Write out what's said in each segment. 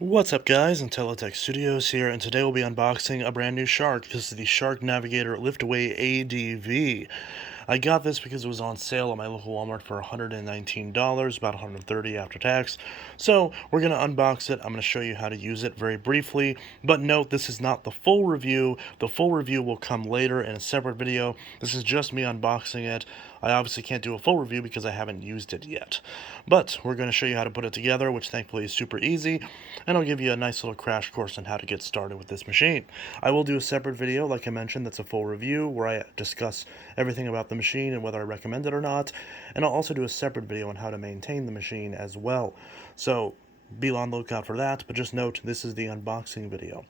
What's up guys, Intelitech Studios here, and today we'll be unboxing a brand new Shark. This is the Shark Navigator Liftaway ADV. I got this because it was on sale at my local Walmart for $119, about $130 after tax. So we're going to unbox it. I'm going to show you how to use it very briefly, but note this is not the full review. The full review will come later in a separate video. This is just me unboxing it. I obviously can't do a full review because I haven't used it yet. But we're going to show you how to put it together, which thankfully is super easy, and I'll give you a nice little crash course on how to get started with this machine. I will do a separate video, like I mentioned, that's a full review where I discuss everything about the machine and whether I recommend it or not, and I'll also do a separate video on how to maintain the machine as well. So be on the lookout for that, but just note this is the unboxing video.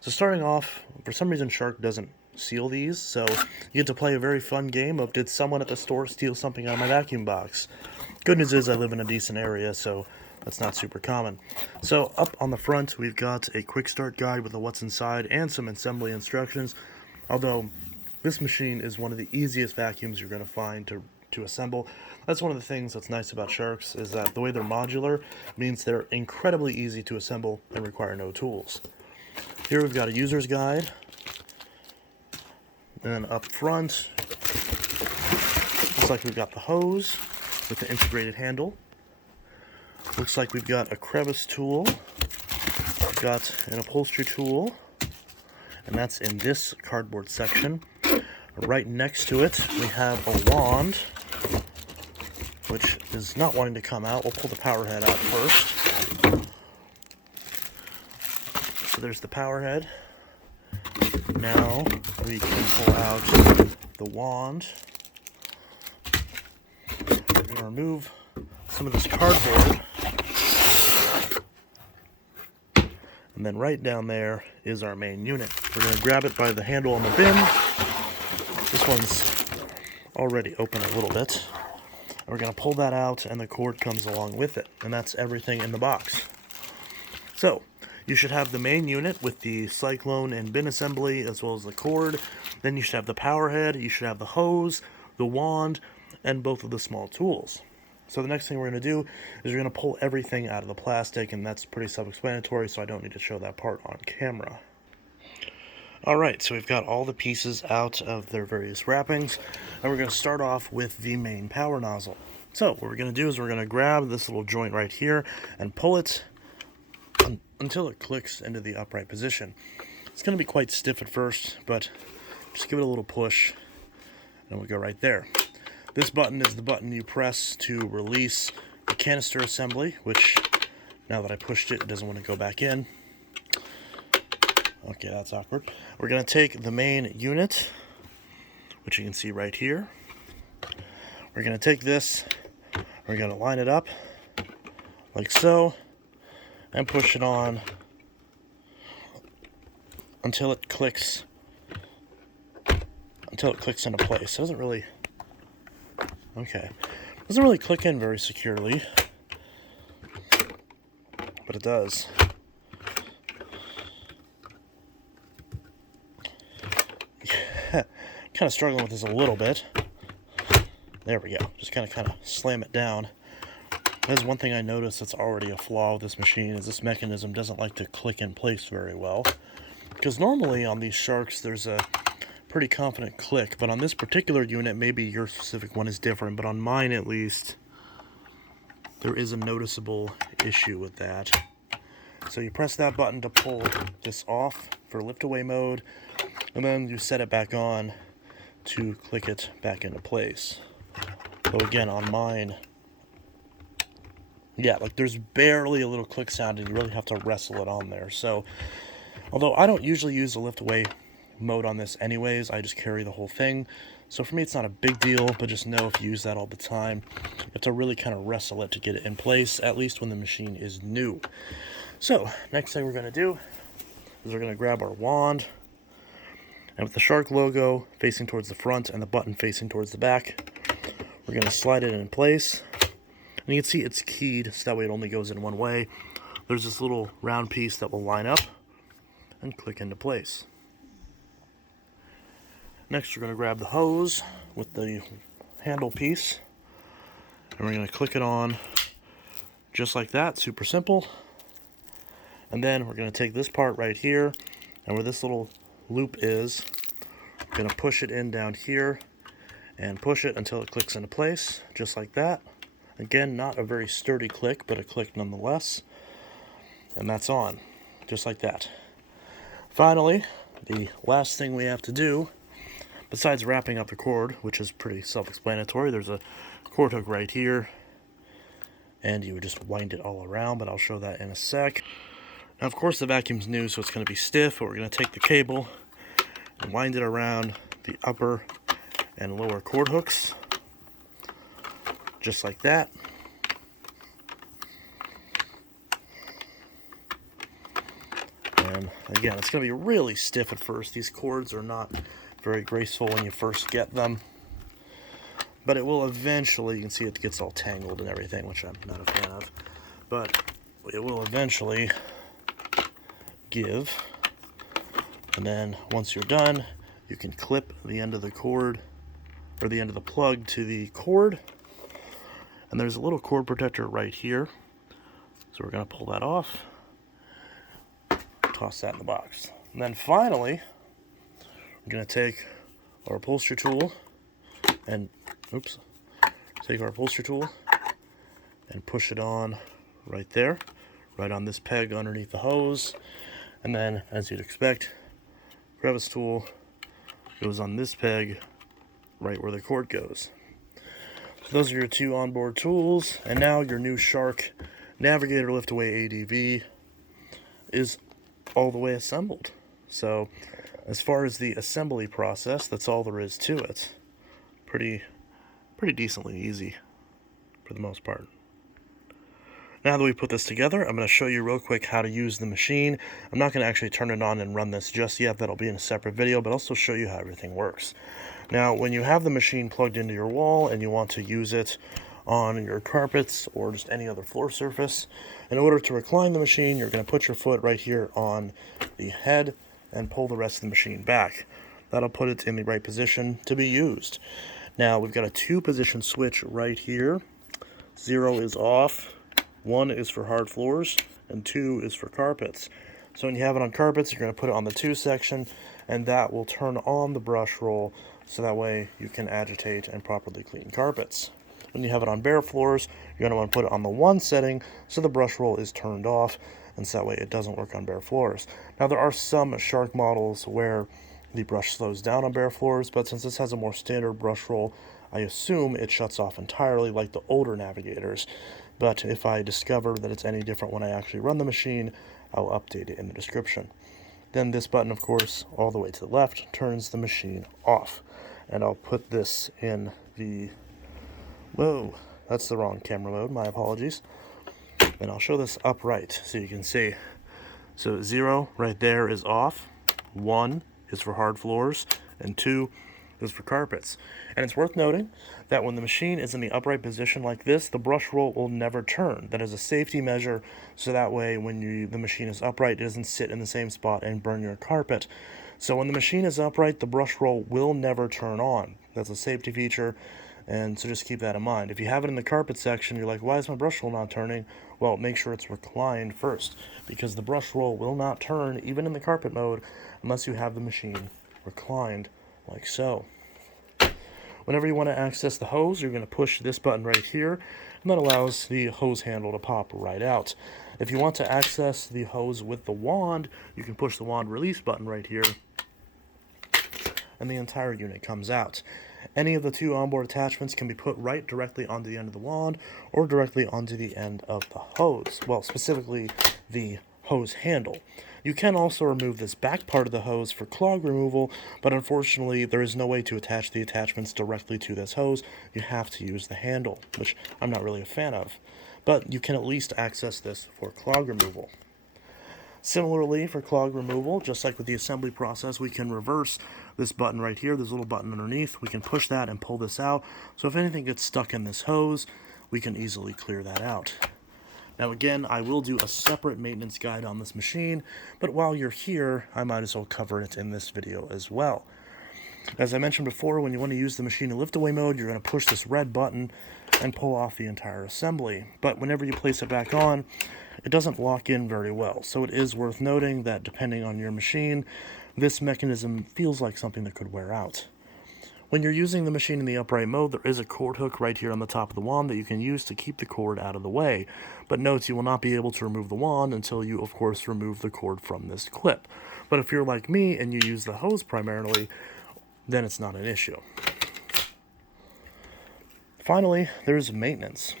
So starting off, for some reason Shark doesn't seal these, so you get to play a very fun game of did someone at the store steal something out of my vacuum box. Good news is I live in a decent area, so that's not super common. So up on the front we've got a quick start guide with the what's inside and some assembly instructions, although this machine is one of the easiest vacuums you're going to find to assemble. That's one of the things that's nice about Sharks, is that the way they're modular means they're incredibly easy to assemble and require no tools. Here we've got a user's guide. And then up front, looks like we've got the hose with the integrated handle. Looks like we've got a crevice tool. We've got an upholstery tool, and that's in this cardboard section. Right next to it, we have a wand, which is not wanting to come out. We'll pull the power head out first. So there's the power head. Now we can pull out the wand. We're going to remove some of this cardboard. And then right down there is our main unit. We're going to grab it by the handle on the bin. This one's already open a little bit. And we're going to pull that out, and the cord comes along with it. And that's everything in the box. So you should have the main unit with the cyclone and bin assembly, as well as the cord. Then you should have the power head, you should have the hose, the wand, and both of the small tools. So the next thing we're going to do is we're going to pull everything out of the plastic, and that's pretty self-explanatory, so I don't need to show that part on camera. Alright, so we've got all the pieces out of their various wrappings, and we're going to start off with the main power nozzle. So what we're going to do is we're going to grab this little joint right here and pull it until it clicks into the upright position. It's going to be quite stiff at first, but just give it a little push, and we'll go right there. This button is the button you press to release the canister assembly, which, now that I pushed it, it doesn't want to go back in. Okay, that's awkward. We're going to take the main unit, which you can see right here. We're going to take this, we're going to line it up, like so, and push it on until it clicks into place. It doesn't really click in very securely, but it does. Kind of struggling with this a little bit. There we go. Just kind of slam it down. There's one thing I noticed that's already a flaw with this machine, is this mechanism doesn't like to click in place very well. Because normally on these Sharks there's a pretty confident click, but on this particular unit, maybe your specific one is different, but on mine at least, there is a noticeable issue with that. So you press that button to pull this off for lift away mode, and then you set it back on to click it back into place. So again, on mine, yeah, like there's barely a little click sound, and you really have to wrestle it on there. So, although I don't usually use the lift away mode on this anyways, I just carry the whole thing. So for me, it's not a big deal, but just know if you use that all the time, you have to really kind of wrestle it to get it in place, at least when the machine is new. So, next thing we're going to do is we're going to grab our wand, and with the Shark logo facing towards the front and the button facing towards the back, we're going to slide it in place. And you can see it's keyed, so that way it only goes in one way. There's this little round piece that will line up and click into place. Next, we're going to grab the hose with the handle piece, and we're going to click it on just like that. Super simple. And then we're going to take this part right here, and where this little loop is, we're going to push it in down here and push it until it clicks into place, just like that. Again, not a very sturdy click, but a click nonetheless. And that's on, just like that. Finally, the last thing we have to do, besides wrapping up the cord, which is pretty self-explanatory, there's a cord hook right here, and you would just wind it all around, but I'll show that in a sec. Now, of course, the vacuum's new, so it's going to be stiff, but we're going to take the cable and wind it around the upper and lower cord hooks, just like that. And again, it's going to be really stiff at first. These cords are not very graceful when you first get them, but it will eventually, you can see it gets all tangled and everything, which I'm not a fan of, but it will eventually give. And then once you're done, you can clip the end of the cord, or the end of the plug, to the cord. And there's a little cord protector right here, so we're going to pull that off, toss that in the box. And then finally, we're going to take our upholstery tool and push it on right there, right on this peg underneath the hose. And then, as you'd expect, crevice tool goes on this peg right where the cord goes. So those are your two onboard tools, and now your new Shark Navigator liftaway ADV is all the way assembled. So as far as the assembly process, that's all there is to it. Pretty decently easy for the most part. Now that we put this together, I'm going to show you real quick how to use the machine. I'm not going to actually turn it on and run this just yet. That'll be in a separate video, but I'll also show you how everything works. Now, when you have the machine plugged into your wall and you want to use it on your carpets or just any other floor surface, in order to recline the machine, you're going to put your foot right here on the head and pull the rest of the machine back. That'll put it in the right position to be used. Now, we've got a 2-position switch right here. 0 is off, 1 is for hard floors, and 2 is for carpets. So when you have it on carpets, you're going to put it on the 2 section, and that will turn on the brush roll, so that way you can agitate and properly clean carpets. When you have it on bare floors, you're going to want to put it on the 1 setting, so the brush roll is turned off, and so that way it doesn't work on bare floors. Now, there are some Shark models where the brush slows down on bare floors, but since this has a more standard brush roll, I assume it shuts off entirely like the older Navigators. But if I discover that it's any different when I actually run the machine, I'll update it in the description. Then this button, of course, all the way to the left, turns the machine off. And I'll put this in the... Whoa, that's the wrong camera mode, my apologies. And I'll show this upright so you can see. So 0 right there is off, 1 is for hard floors, and 2 is for carpets. And it's worth noting that when the machine is in the upright position like this, the brush roll will never turn. That is a safety measure, so that way when the machine is upright, it doesn't sit in the same spot and burn your carpet. So when the machine is upright, the brush roll will never turn on. That's a safety feature, and so just keep that in mind. If you have it in the carpet section, you're like, why is my brush roll not turning? Well, make sure it's reclined first, because the brush roll will not turn, even in the carpet mode, unless you have the machine reclined like so. Whenever you want to access the hose, you're going to push this button right here, and that allows the hose handle to pop right out. If you want to access the hose with the wand, you can push the wand release button right here, and the entire unit comes out. Any of the 2 onboard attachments can be put right directly onto the end of the wand or directly onto the end of the hose. Well, specifically the hose handle. You can also remove this back part of the hose for clog removal, but unfortunately there is no way to attach the attachments directly to this hose. You have to use the handle, which I'm not really a fan of. But you can at least access this for clog removal. Similarly, for clog removal, just like with the assembly process, we can reverse this button right here. There's a little button underneath. We can push that and pull this out. So if anything gets stuck in this hose, we can easily clear that out. Now again, I will do a separate maintenance guide on this machine, but while you're here, I might as well cover it in this video as well. As I mentioned before, when you want to use the machine in lift-away mode, you're going to push this red button, and pull off the entire assembly. But whenever you place it back on, it doesn't lock in very well. So it is worth noting that depending on your machine, this mechanism feels like something that could wear out. When you're using the machine in the upright mode, there is a cord hook right here on the top of the wand that you can use to keep the cord out of the way. But note, you will not be able to remove the wand until you, of course, remove the cord from this clip. But if you're like me and you use the hose primarily, then it's not an issue. Finally, there's maintenance.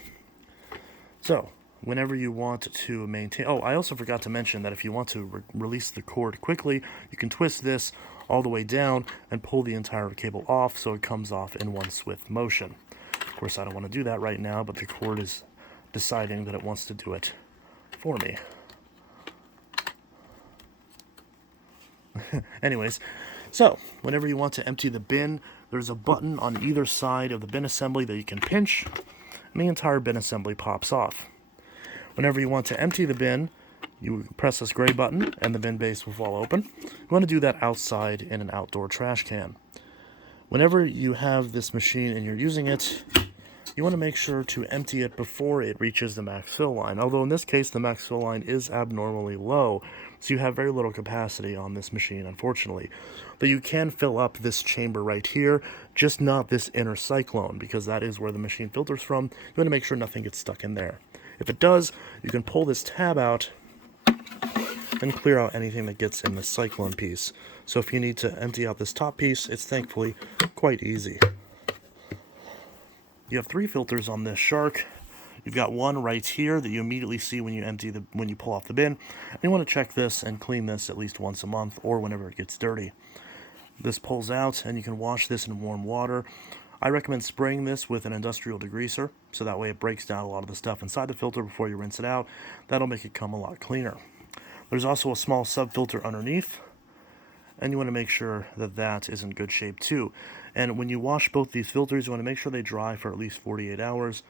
So, whenever you want to maintain... Oh, I also forgot to mention that if you want to release the cord quickly, you can twist this all the way down and pull the entire cable off so it comes off in one swift motion. Of course, I don't want to do that right now, but the cord is deciding that it wants to do it for me. Anyways, so whenever you want to empty the bin, there's a button on either side of the bin assembly that you can pinch, and the entire bin assembly pops off. Whenever you want to empty the bin, you press this gray button and the bin base will fall open. You want to do that outside in an outdoor trash can. Whenever you have this machine and you're using it, you want to make sure to empty it before it reaches the max fill line. Although in this case, the max fill line is abnormally low, so you have very little capacity on this machine, unfortunately. But you can fill up this chamber right here, just not this inner cyclone, because that is where the machine filters from. You want to make sure nothing gets stuck in there. If it does, you can pull this tab out and clear out anything that gets in the cyclone piece. So if you need to empty out this top piece, it's thankfully quite easy. You have 3 filters on this shark. You've got one right here that you immediately see when you pull off the bin. And you want to check this and clean this at least once a month or whenever it gets dirty. This pulls out and you can wash this in warm water. I recommend spraying this with an industrial degreaser, so that way it breaks down a lot of the stuff inside the filter before you rinse it out. That'll make it come a lot cleaner. There's also a small sub-filter underneath, and you want to make sure that that is in good shape too. And when you wash both these filters, you want to make sure they dry for at least 48 hours.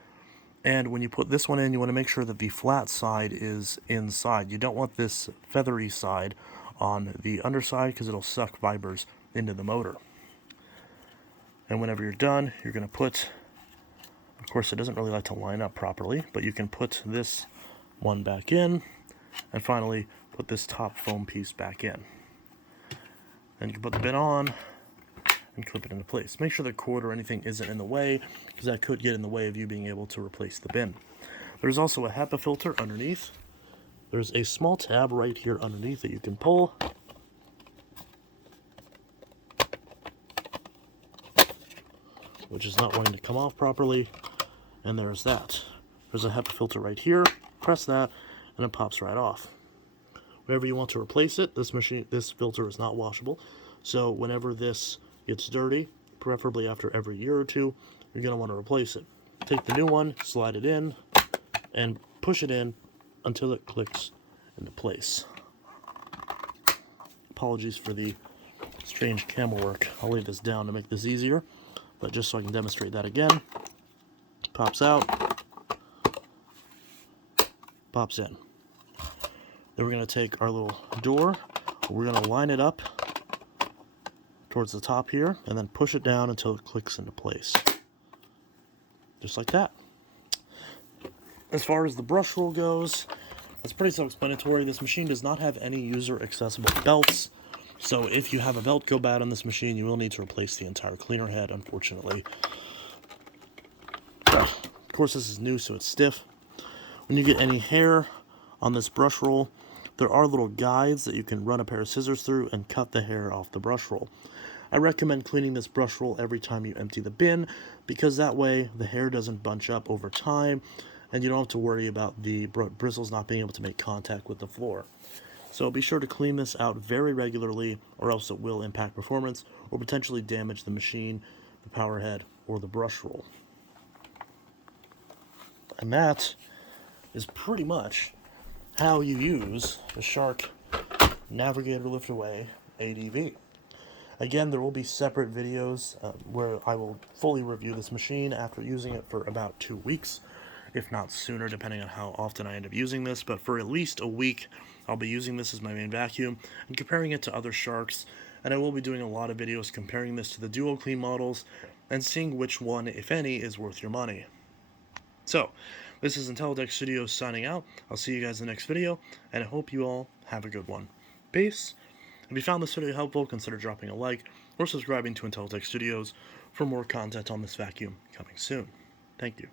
And when you put this one in, you want to make sure that the flat side is inside. You don't want this feathery side on the underside because it'll suck fibers into the motor. And whenever you're done, you're going to put, of course it doesn't really like to line up properly, but you can put this one back in, and finally put this top foam piece back in. Then you can put the bin on and clip it into place. Make sure the cord or anything isn't in the way, because that could get in the way of you being able to replace the bin. There's also a HEPA filter underneath. There's a small tab right here underneath that you can pull. Which is not wanting to come off properly. And there's that. There's a HEPA filter right here. Press that, and it pops right off. Whenever you want to replace it, this filter is not washable. So whenever this gets dirty, preferably after every year or two, you're going to want to replace it. Take the new one, slide it in, and push it in until it clicks into place. Apologies for the strange camera work. I'll lay this down to make this easier, but just so I can demonstrate that again. Pops out, pops in. Then we're going to take our little door, we're going to line it up towards the top here, and then push it down until it clicks into place. Just like that. As far as the brush roll goes, it's pretty self-explanatory. This machine does not have any user-accessible belts, so if you have a belt go bad on this machine, you will need to replace the entire cleaner head, unfortunately. Of course, this is new, so it's stiff. When you get any hair on this brush roll, there are little guides that you can run a pair of scissors through and cut the hair off the brush roll. I recommend cleaning this brush roll every time you empty the bin, because that way the hair doesn't bunch up over time and you don't have to worry about the bristles not being able to make contact with the floor. So be sure to clean this out very regularly, or else it will impact performance or potentially damage the machine, the power head, or the brush roll. And that is pretty much how you use the Shark Navigator Lift Away ADV. Again, there will be separate videos where I will fully review this machine after using it for about 2 weeks, if not sooner, depending on how often I end up using this. But for at least a week, I'll be using this as my main vacuum and comparing it to other Sharks. And I will be doing a lot of videos comparing this to the Duo Clean models and seeing which one, if any, is worth your money. So, this is Intellidex Studios signing out. I'll see you guys in the next video, and I hope you all have a good one. Peace. If you found this video helpful, consider dropping a like or subscribing to Intellidex Studios for more content on this vacuum coming soon. Thank you.